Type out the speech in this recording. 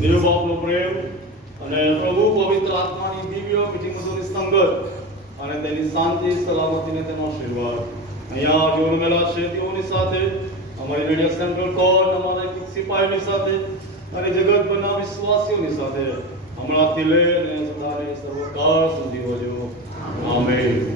દેવ બાપનો પ્રેમ અને પ્રભુ પવિત્ર આત્માની દિવ્ય મીઠી મધુરની સંગત અને તેની શાંતિ સલામતીને તેનો આશીર્વાદ અહીંયા જોડમેલા છે તેઓની સાથે અમારી રેડિયો સેન્ટ્રલ કોર્ટ અમારા એક સિપાહીની સાથે અને જગતભરના વિશ્વાસીઓની સાથે હમણાંથી લઈ અને સદાને સર્વકાળ સુધી હોજો. આમેન.